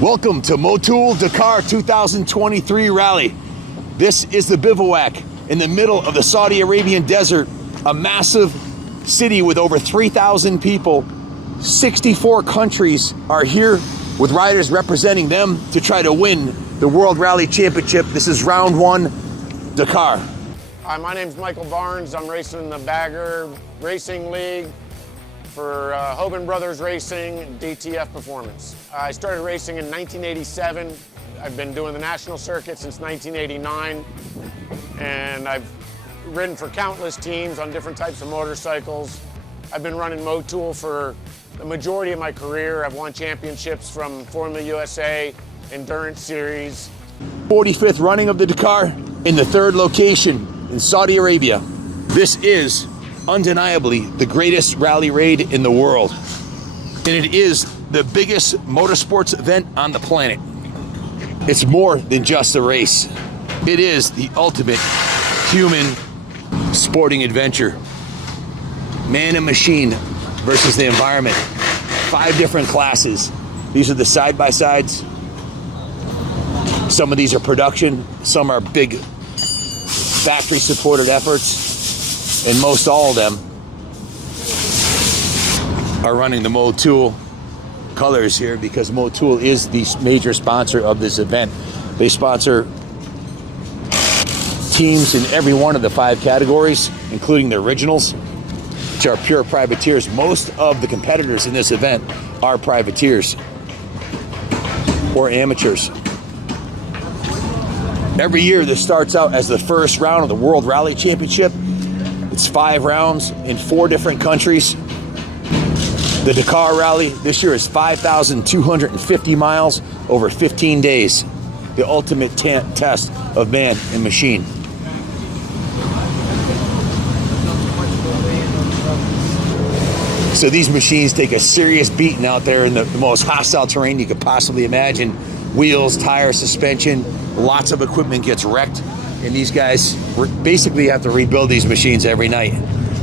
Welcome to Motul Dakar 2023 rally. This is the bivouac in the middle of the Saudi Arabian desert, a massive city with over 3,000 people. 64 countries are here with riders representing them to try to win the World Rally Championship. This is round one, Dakar. Hi, my name's Michael Barnes. I'm racing in the Bagger Racing League for Hoban Brothers Racing, DTF Performance. I started racing in 1987. I've been doing the national circuit since 1989, and I've ridden for countless teams on different types of motorcycles. I've been running Motul for the majority of my career. I've won championships from Formula USA, Endurance Series. 45th running of the Dakar in the third location in Saudi Arabia. This is undeniably the greatest rally raid in the world. And it is the biggest motorsports event on the planet. It's more than just a race. It is the ultimate human sporting adventure. Man and machine versus the environment. 5 different classes. These are the side-by-sides. Some of these are production, some are big factory-supported efforts, and most all of them are running the Motul colors here because Motul is the major sponsor of this event. They sponsor teams in every one of the 5 categories, including the originals, which are pure privateers. Most of the competitors in this event are privateers or amateurs. Every year this starts out as the first round of the World Rally Championship. It's 5 rounds in 4 different countries. The Dakar Rally this year is 5,250 miles over 15 days. The ultimate test of man and machine. So these machines take a serious beating out there in the most hostile terrain you could possibly imagine. Wheels, tires, suspension, lots of equipment gets wrecked. And these guys basically have to rebuild these machines every night.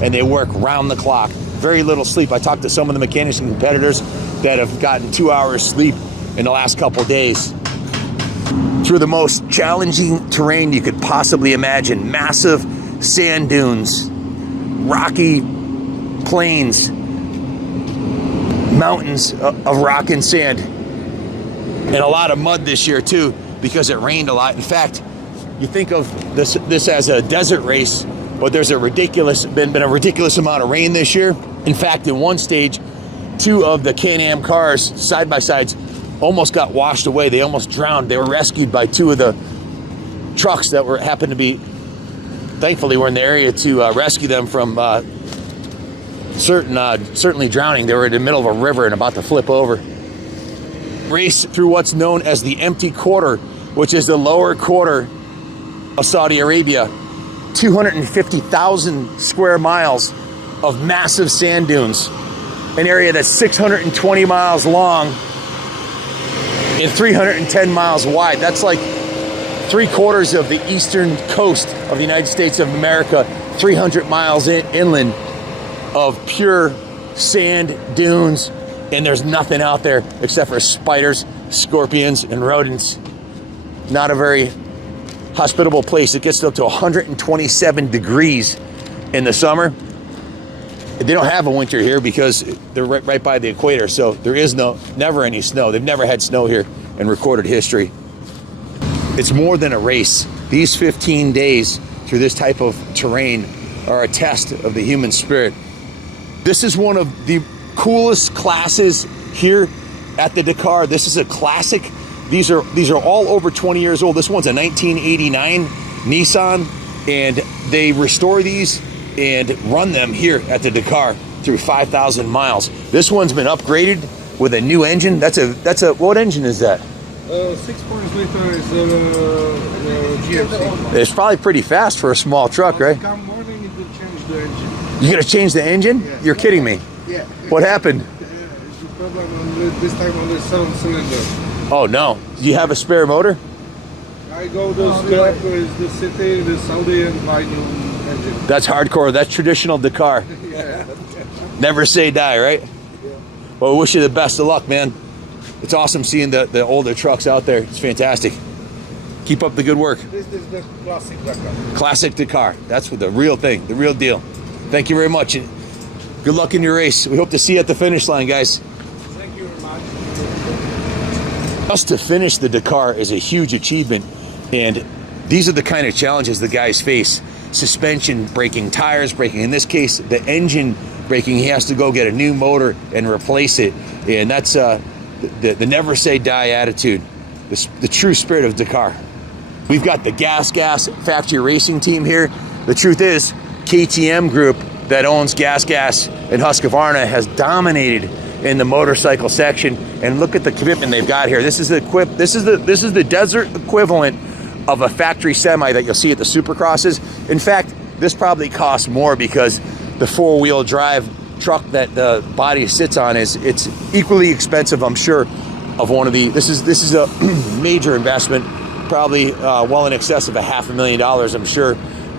And they work round the clock. Very little sleep. I talked to some of the mechanics and competitors that have gotten 2 hours sleep in the last couple days. Through the most challenging terrain you could possibly imagine. Massive sand dunes, rocky plains, mountains of rock and sand. And a lot of mud this year too, because it rained a lot. In fact, you think of this as a desert race, but there's been a ridiculous amount of rain this year. In fact, in one stage, 2 of the Can-Am cars, side-by-sides, almost got washed away. They almost drowned. They were rescued by 2 of the trucks that happened to be, thankfully, were in the area to rescue them from certainly drowning. They were in the middle of a river and about to flip over. Race through what's known as the empty quarter, which is the lower quarter of Saudi Arabia. 250,000 square miles of massive sand dunes. An area that's 620 miles long and 310 miles wide. That's like 3/4 of the eastern coast of the United States of America, 300 miles inland of pure sand dunes. And there's nothing out there except for spiders, scorpions, and rodents. Not a very hospitable place. It gets up to 127 degrees in the summer. They don't have a winter here because they're right by the equator, so there is never any snow. They've never had snow here in recorded history. It's more than a race. These 15 days through this type of terrain are a test of the human spirit. This is one of the coolest classes here at the Dakar. This is a classic. These are all over 20 years old. This one's a 1989 Nissan, and they restore these and run them here at the Dakar through 5,000 miles. This one's been upgraded with a new engine. That's a what engine is that? 6.0 is GFC. It's probably pretty fast for a small truck, right? Come morning, it will change the engine. You gotta change the engine? Yes. You're kidding me. Yeah. What happened? It's a problem this time on the 7th cylinder. Oh no. Do you have a spare motor? I go to scrap with the city, the Saudi, and buy new engine. That's hardcore. That's traditional Dakar. Yeah. Never say die, right? Yeah. Well, we wish you the best of luck, man. It's awesome seeing the older trucks out there. It's fantastic. Keep up the good work. This is the classic Dakar. Classic Dakar. That's what the real thing, the real deal. Thank you very much. And good luck in your race. We hope to see you at the finish line, guys. Thank you very much. Just to finish the Dakar is a huge achievement, and these are the kind of challenges the guys face. Suspension breaking, tires breaking. In this case, the engine breaking. He has to go get a new motor and replace it, and that's the never say die attitude, the true spirit of Dakar. We've got the Gas factory racing team here. The truth is, KTM Group that owns Gas and Husqvarna has dominated in the motorcycle section, and look at the commitment they've got here. This is the desert equivalent of a factory semi that you'll see at the Supercrosses. In fact, this probably costs more because the four-wheel drive truck that the body sits on it's equally expensive, I'm sure, of one of the. This is a major investment, probably well in excess of $500,000, I'm sure.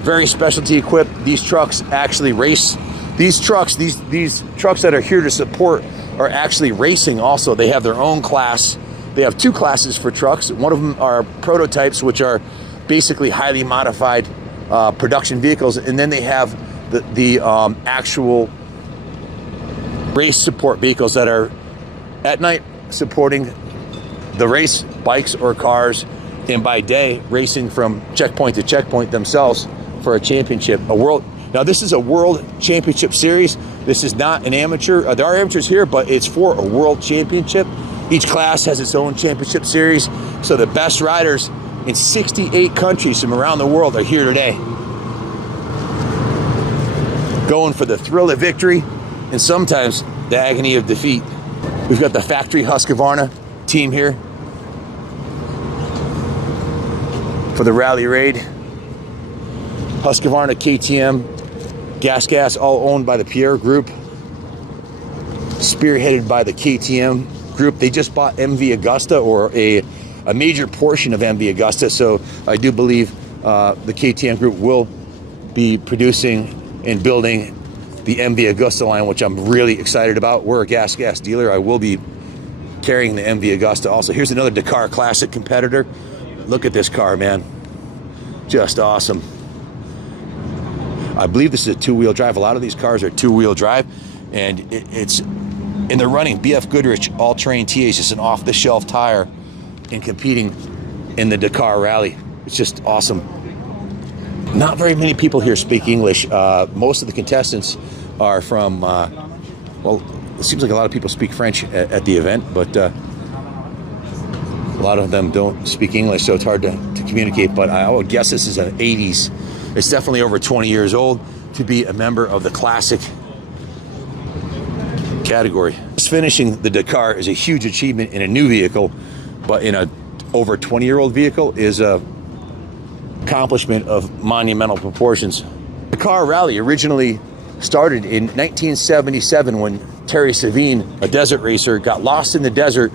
Very specialty equipped. These trucks actually race. These trucks that are here to support are actually racing also. They have their own class. They have two classes for trucks. One of them are prototypes, which are basically highly modified production vehicles, and then they have the actual race support vehicles that are at night supporting the race bikes or cars, and by day racing from checkpoint to checkpoint themselves for a championship, a world. Now this is a world championship series. This is not an amateur. There are amateurs here, but it's for a world championship. Each class has its own championship series. So the best riders in 68 countries from around the world are here today, going for the thrill of victory and sometimes the agony of defeat. We've got the factory Husqvarna team here for the rally raid. Husqvarna, KTM, Gas, all owned by the Pierre Group, spearheaded by the KTM Group. They just bought MV Augusta, or a major portion of MV Augusta, so I do believe the KTM Group will be producing and building the MV Augusta line, which I'm really excited about. We're a Gas dealer. I will be carrying the MV Augusta also. Here's another Dakar Classic competitor. Look at this car, man. Just awesome. I believe this is a two-wheel drive. A lot of these cars are two-wheel drive, and and they're running BF Goodrich all-terrain TAs, just an off-the-shelf tire, and competing in the Dakar Rally. It's just awesome. Not very many people here speak English. Most of the contestants are from, well, it seems like a lot of people speak French at the event, but a lot of them don't speak English, so it's hard to communicate. But I would guess this is an 80s. It's definitely over 20 years old to be a member of the classic category. Just finishing the Dakar is a huge achievement in a new vehicle, but in a over 20-year-old vehicle is a accomplishment of monumental proportions. The Dakar Rally originally started in 1977 when Terry Savine, a desert racer, got lost in the desert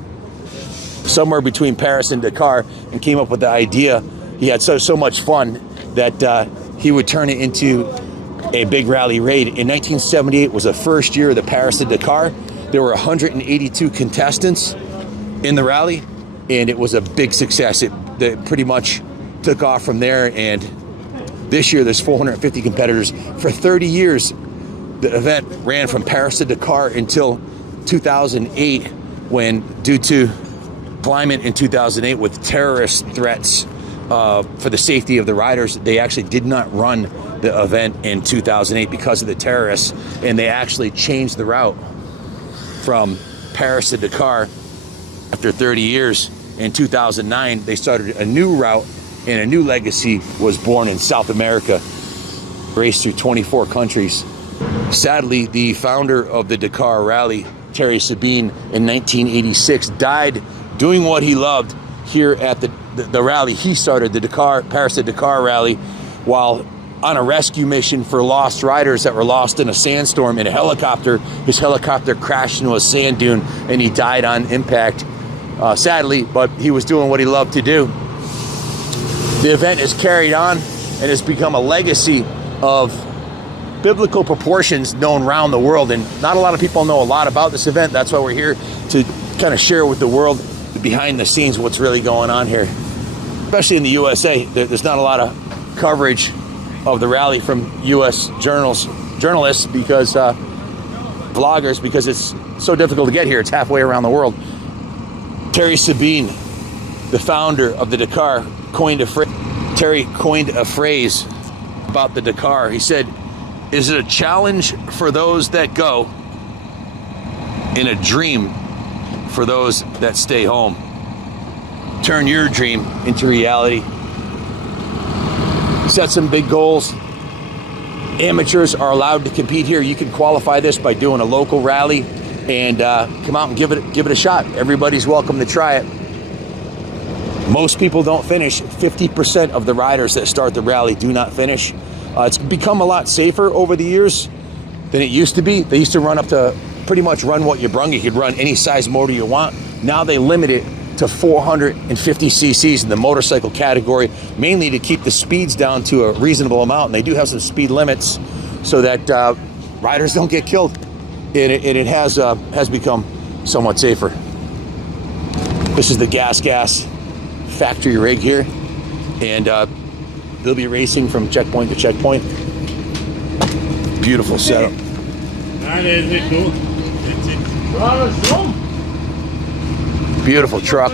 somewhere between Paris and Dakar and came up with the idea. He had so much fun that he would turn it into a big rally raid. In 1978 was the first year of the Paris to Dakar. There were 182 contestants in the rally, and it was a big success. It pretty much took off from there, and this year there's 450 competitors. For 30 years, the event ran from Paris to Dakar until 2008, when, due to climate in 2008 with terrorist threats for the safety of the riders, they actually did not run the event in 2008 because of the terrorists, and they actually changed the route from Paris to Dakar. After 30 years, in 2009, they started a new route, and a new legacy was born in South America, raced through 24 countries. Sadly, the founder of the Dakar Rally, Terry Sabine, in 1986 died doing what he loved here at the rally. He started the Paris to Dakar Rally while on a rescue mission for lost riders that were lost in a sandstorm in a helicopter. His helicopter crashed into a sand dune and he died on impact, sadly, but he was doing what he loved to do. The event is carried on and has become a legacy of biblical proportions known around the world, and not a lot of people know a lot about this event. That's why we're here to kind of share with the world the behind the scenes, what's really going on here. Especially in the USA, there's not a lot of coverage of the rally from US journalists because vloggers, because it's so difficult to get here. It's halfway around the world. Terry Sabine, the founder of the Dakar, coined a phrase about the Dakar. He said, "Is it a challenge for those that go and a dream for those that stay home?" Turn your dream into reality. Set some big goals. Amateurs are allowed to compete here. You can qualify this by doing a local rally and come out and give it a shot. Everybody's welcome to try it. Most people don't finish. 50% of the riders that start the rally do not finish. It's become a lot safer over the years than it used to be. They used to run up to pretty much run what you brung. You could run any size motor you want. Now they limit it to 450 cc's in the motorcycle category, mainly to keep the speeds down to a reasonable amount. And they do have some speed limits so that riders don't get killed. And it has become somewhat safer. This is the gas factory rig here, and they'll be racing from checkpoint to checkpoint. Beautiful setup. Beautiful truck.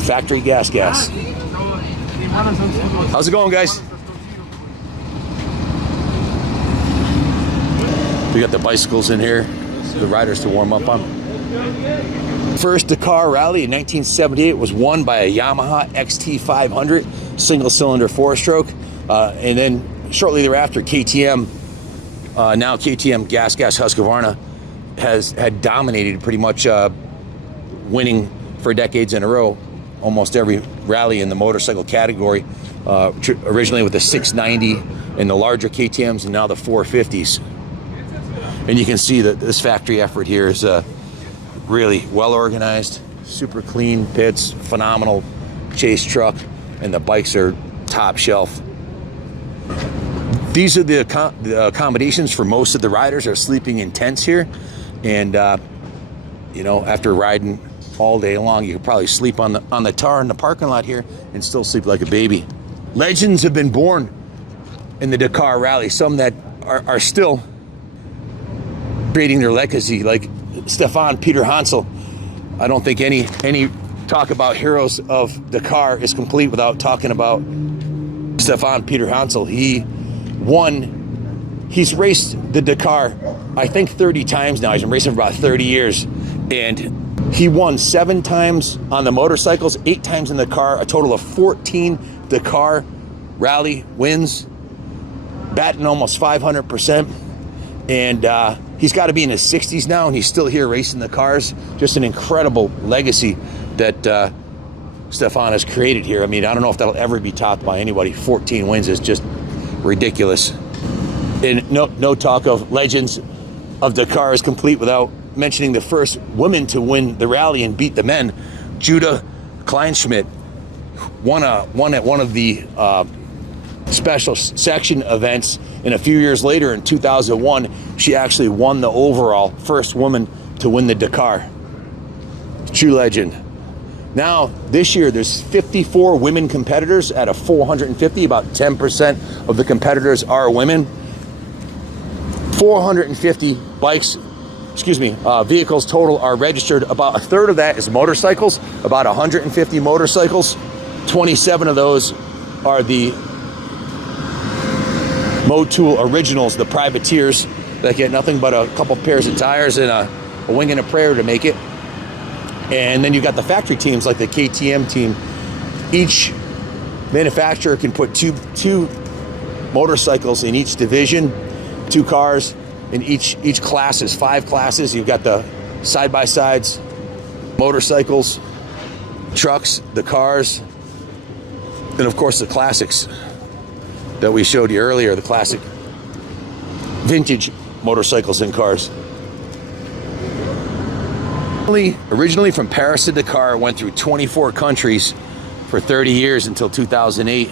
Factory gas. How's it going, guys? We got the bicycles in here, the riders to warm up on. First Dakar rally in 1978 was won by a Yamaha XT500 single-cylinder four-stroke, and then shortly thereafter, KTM, now KTM Gas Husqvarna, had dominated pretty much, winning for decades in a row almost every rally in the motorcycle category. Originally with the 690 and the larger KTMs, and now the 450s. And you can see that this factory effort here is really well organized, super clean pits, phenomenal chase truck, and the bikes are top shelf. These are the accommodations for most of the riders. Are sleeping in tents here, and after riding all day long, you could probably sleep on the tar in the parking lot here and still sleep like a baby. Legends have been born in the Dakar rally. Some that are still creating their legacy, like Stefan Peter Hansel. I don't think any talk about heroes of Dakar is complete without talking about Stefan Peter Hansel. He's raced the Dakar, I think 30 times now. He's been racing for about 30 years. And he won 7 times on the motorcycles, 8 times in the car, a total of 14 Dakar rally wins, batting almost 500%. And he's got to be in his 60s now, and he's still here racing the cars. Just an incredible legacy that Stefan has created here. I mean, I don't know if that'll ever be topped by anybody. 14 wins is just ridiculous. And no talk of legends of Dakar is complete without mentioning the first woman to win the rally and beat the men. Judah Kleinschmidt won at one of the special section events, and a few years later in 2001 she actually won the overall, first woman to win the Dakar. True legend. Now this year there's 54 women competitors out of 450. About 10% of the competitors are women. 450 vehicles total are registered. About a third of that is motorcycles, about 150 motorcycles. 27 of those are the Motul originals, the privateers that get nothing but a couple pairs of tires and a wing and a prayer to make it. And then you've got the factory teams like the KTM team. Each manufacturer can put two motorcycles in each division, 2 cars in each class is 5 classes. You've got the side-by-sides, motorcycles, trucks, the cars, and of course the classics that we showed you earlier, the classic vintage motorcycles and cars. Originally from Paris to Dakar, went through 24 countries for 30 years until 2008.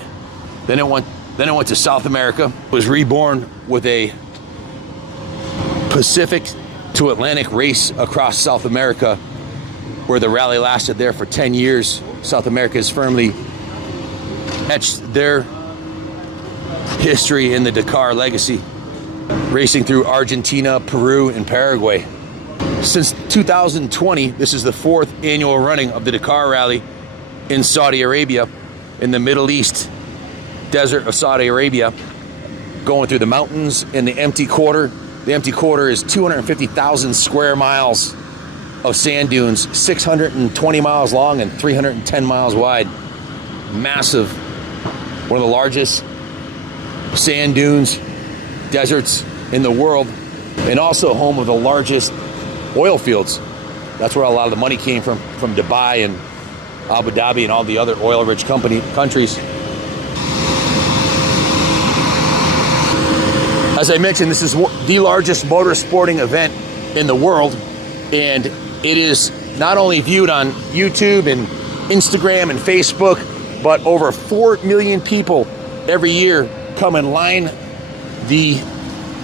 Then it went to South America. Was reborn with a Pacific to Atlantic race across South America, where the rally lasted there for 10 years. South America has firmly etched their history in the Dakar legacy, racing through Argentina, Peru, and Paraguay. Since 2020, this is the 4th annual running of the Dakar Rally in Saudi Arabia, in the Middle East desert of Saudi Arabia, going through the mountains in the empty quarter. The empty quarter is 250,000 square miles of sand dunes, 620 miles long and 310 miles wide. Massive, one of the largest sand dunes, deserts in the world, and also home of the largest oil fields. That's where a lot of the money came from Dubai and Abu Dhabi and all the other oil-rich countries. As I mentioned, this is the largest motor sporting event in the world, and it is not only viewed on YouTube and Instagram and Facebook, but over 4 million people every year come and line the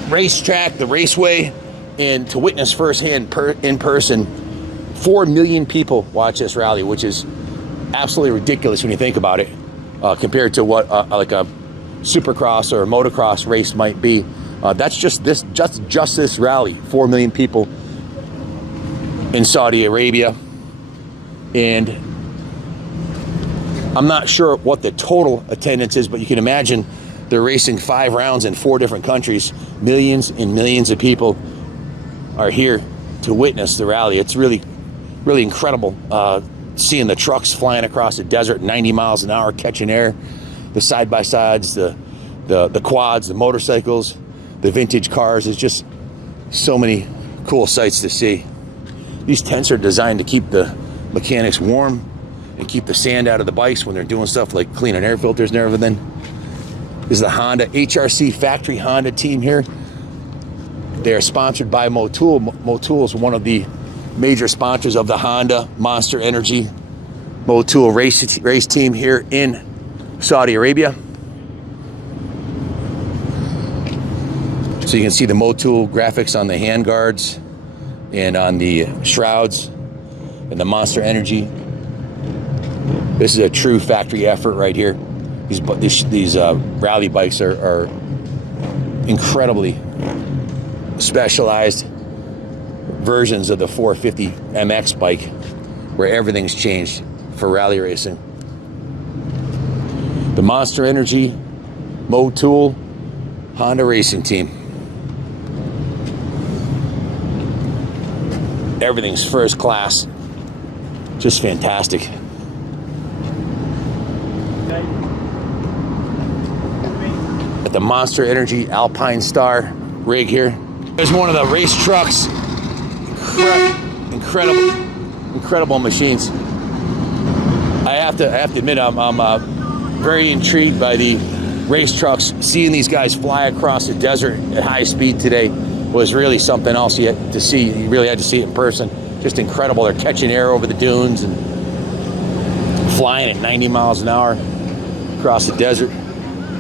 racetrack, the raceway, and to witness firsthand in person. 4 million people watch this rally, which is absolutely ridiculous when you think about it, compared to what like a supercross or a motocross race might be. That's just this rally. 4 million people in Saudi Arabia, and I'm not sure what the total attendance is, but you can imagine they're racing 5 rounds in 4 different countries. Millions and millions of people are here to witness the rally. It's really, really incredible seeing the trucks flying across the desert 90 miles an hour, catching air, the side-by-sides, the quads, the motorcycles, the vintage cars. There's just so many cool sights to see. These tents are designed to keep the mechanics warm and keep the sand out of the bikes when they're doing stuff like cleaning air filters and everything. This is the Honda HRC factory Honda team here. They are sponsored by Motul. Motul is one of the major sponsors of the Honda Monster Energy Motul race team here in Saudi Arabia. So you can see the Motul graphics on the handguards and on the shrouds and the Monster Energy. This is a true factory effort right here. These rally bikes are incredibly specialized versions of the 450 MX bike, where everything's changed for rally racing. The Monster Energy Motul Honda racing team. Everything's first class. Just fantastic. At the Monster Energy Alpine Star rig here. There's one of the race trucks. Incredible machines. I have to admit, I'm very intrigued by the race trucks. Seeing these guys fly across the desert at high speed today was really something else you had to see. You really had to see it in person. Just incredible. They're catching air over the dunes and flying at 90 miles an hour across the desert.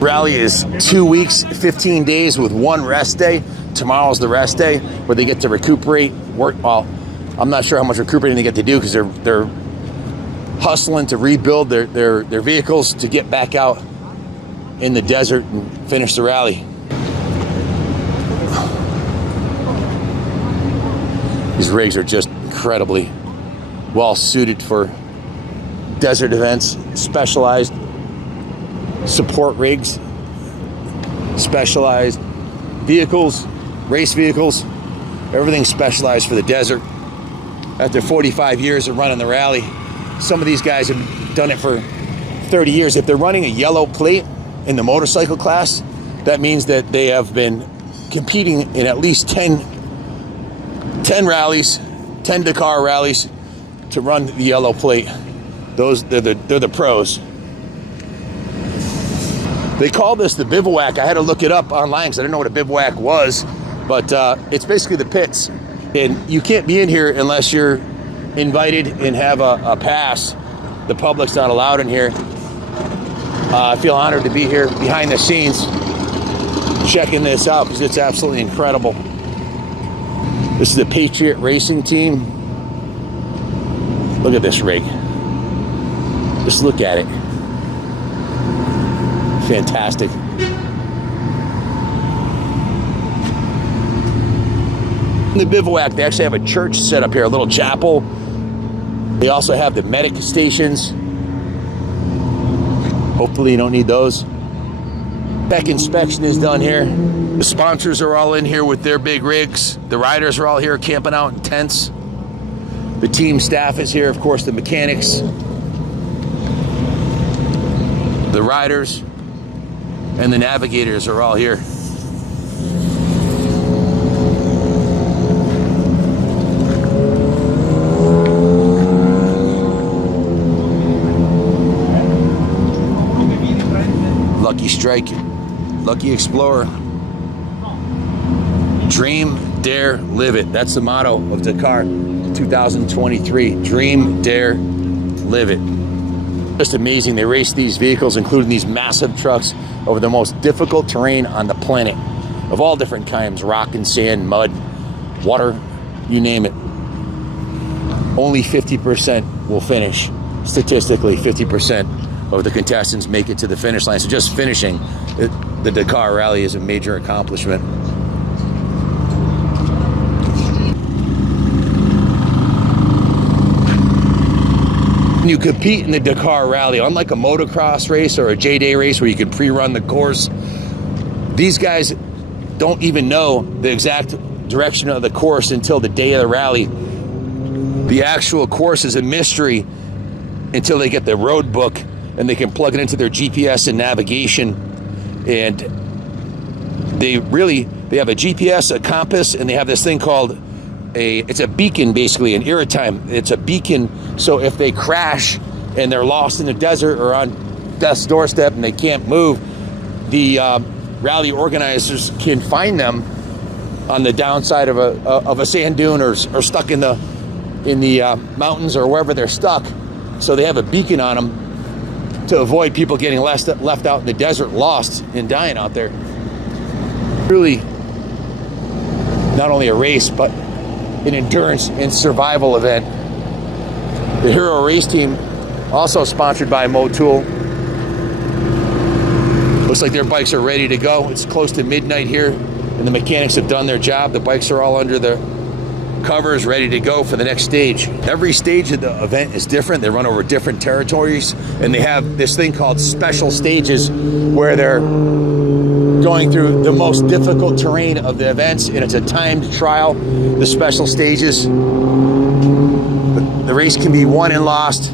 Rally is 2 weeks, 15 days with 1 rest day. Tomorrow's the rest day where they get to recuperate. Well, I'm not sure how much recuperating they get to do because they're hustling to rebuild their vehicles to get back out in the desert and finish the rally. These rigs are just incredibly well suited for desert events. Specialized support rigs, specialized vehicles, race vehicles, everything specialized for the desert. After 45 years of running the rally, some of these guys have done it for 30 years. If they're running a yellow plate in the motorcycle class, that means that they have been competing in at least 10 rallies, 10 Dakar rallies to run the yellow plate. They're the pros. They call this the bivouac. I had to look it up online because I didn't know what a bivouac was, but it's basically the pits. And you can't be in here unless you're invited and have a pass. The public's not allowed in here. I feel honored to be here behind the scenes checking this out because it's absolutely incredible. This is the Patriot Racing team. Look at this rig. Just look at it. Fantastic. In the bivouac, they actually have a church set up here, a little chapel. They also have the medic stations. Hopefully you don't need those. Spec inspection is done here. The sponsors are all in here with their big rigs. The riders are all here camping out in tents. The team staff is here, of course, the mechanics, the riders, and the navigators are all here. Lucky Strike, Lucky Explorer. Dream, dare, live it. That's the motto of Dakar 2023. Dream, dare, live it. Just amazing. They race these vehicles, including these massive trucks, over the most difficult terrain on the planet of all different kinds: rock and sand, mud, water, you name it. Only 50% will finish. Statistically, 50% of the contestants make it to the finish line. So just finishing the Dakar Rally is a major accomplishment. When you compete in the Dakar Rally, unlike a motocross race or a J-Day race where you can pre-run the course, these guys don't even know the exact direction of the course until the day of the rally. The actual course is a mystery until they get the road book and they can plug it into their GPS and navigation. And they have a GPS, a compass, and they have this thing called it's a beacon, basically, an Irritime. It's a beacon, so if they crash and they're lost in the desert or on death's doorstep and they can't move, the rally organizers can find them on the downside of a sand dune or stuck in the mountains or wherever they're stuck. So they have a beacon on them to avoid people getting left out in the desert, lost and dying out there. Really, not only a race, but an endurance and survival event. The Hero Race Team, also sponsored by Motul. Looks like their bikes are ready to go. It's close to midnight here, and the mechanics have done their job. The bikes are all under the covers, ready to go for the next stage. Every stage of the event is different. They run over different territories, and they have this thing called special stages where they're going through the most difficult terrain of the events, and it's a timed trial. The special stages, the race can be won and lost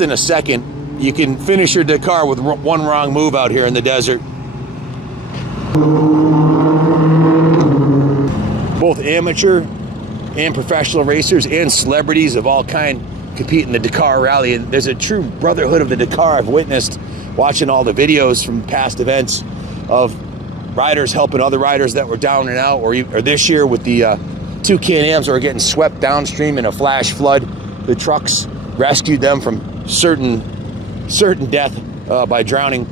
in a second. You can finish your Dakar with one wrong move out here in the desert. Both amateur and professional racers and celebrities of all kind compete in the Dakar Rally, and there's a true brotherhood of the Dakar I've witnessed watching all the videos from past events of riders helping other riders that were down and out, or this year with the two Can-Ams that were getting swept downstream in a flash flood. The trucks rescued them from certain death by drowning.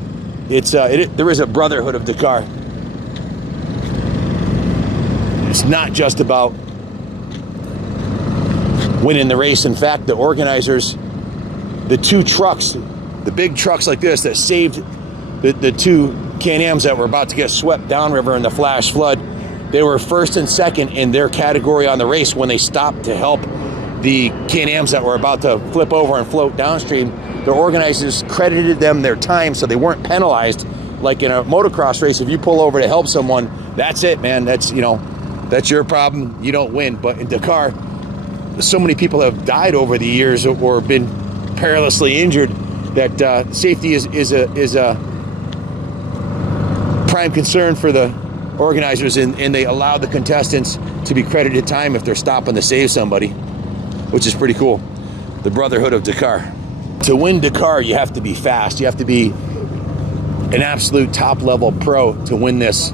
There is a brotherhood of Dakar. It's not just about winning the race. In fact, the organizers, the two trucks, the big trucks like this that saved the two Can-Ams that were about to get swept downriver in the flash flood, they were first and second in their category on the race when they stopped to help the Can-Ams that were about to flip over and float downstream. The organizers credited them their time, so they weren't penalized. Like in a motocross race, if you pull over to help someone, that's it, man. That's your problem. You don't win. But in Dakar, so many people have died over the years or been perilously injured that safety is a prime concern for the organizers, and they allow the contestants to be credited time if they're stopping to save somebody, which is pretty cool. The Brotherhood of Dakar. To win Dakar, you have to be fast. You have to be an absolute top-level pro to win this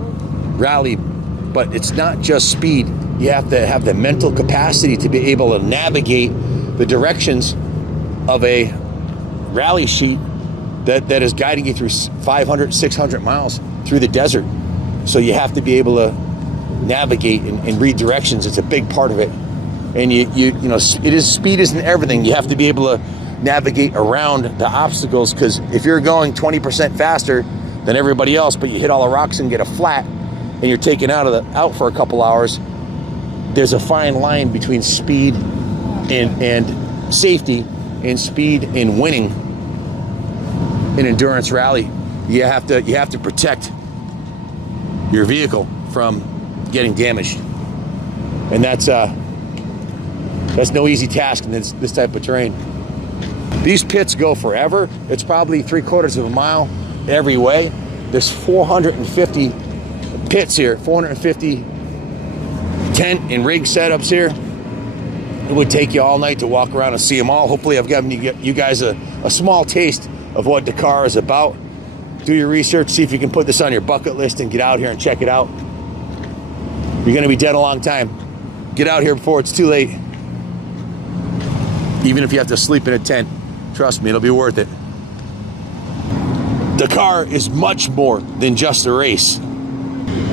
rally. But it's not just speed. You have to have the mental capacity to be able to navigate the directions of a rally sheet that is guiding you through 500, 600 miles through the desert. So you have to be able to navigate and read directions. It's a big part of it. And you know, speed isn't everything. You have to be able to navigate around the obstacles, because if you're going 20% faster than everybody else, but you hit all the rocks and get a flat, and you're taken out for a couple hours, there's a fine line between speed and safety, and speed and winning an endurance rally. You have to protect your vehicle from getting damaged, and that's no easy task in this type of terrain. These pits go forever. It's probably 3/4 of a mile every way. There's 450 pits here, 450 tent and rig setups here. It would take you all night to walk around and see them all. Hopefully I've given you guys a small taste of what Dakar is about. Do your research, see if you can put this on your bucket list and get out here and check it out. You're gonna be dead a long time. Get out here before it's too late. Even if you have to sleep in a tent, trust me, it'll be worth it. Dakar is much more than just a race.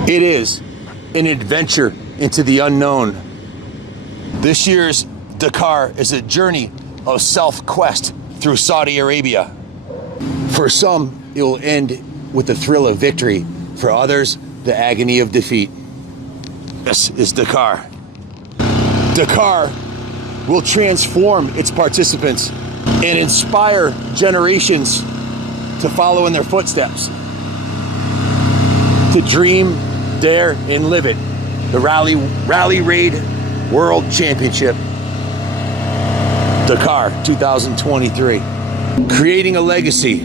It is an adventure into the unknown. This year's Dakar is a journey of self-quest through Saudi Arabia. For some, it will end with the thrill of victory. For others, the agony of defeat. This is Dakar. Dakar will transform its participants and inspire generations to follow in their footsteps, to dream, dare, and live it. The Rally Raid World Championship, Dakar 2023. Creating a legacy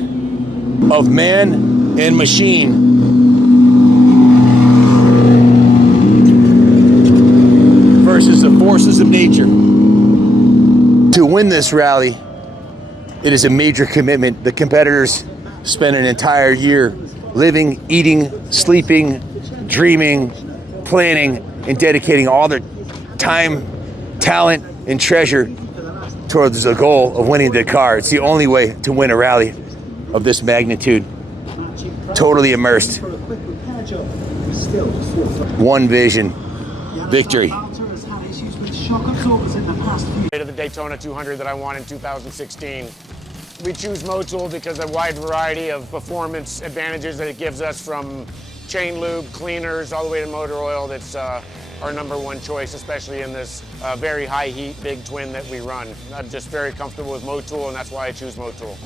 of man and machine versus the forces of nature. To win this rally, it is a major commitment. The competitors spend an entire year living, eating, sleeping, dreaming, planning, and dedicating all their time, talent, and treasure towards the goal of winning the Dakar. It's the only way to win a rally of this magnitude. Totally immersed. One vision, victory. To the Daytona 200 that I won in 2016. We choose Motul because of the wide variety of performance advantages that it gives us, from chain lube, cleaners, all the way to motor oil. That's our number one choice, especially in this very high heat big twin that we run. I'm just very comfortable with Motul, and that's why I choose Motul.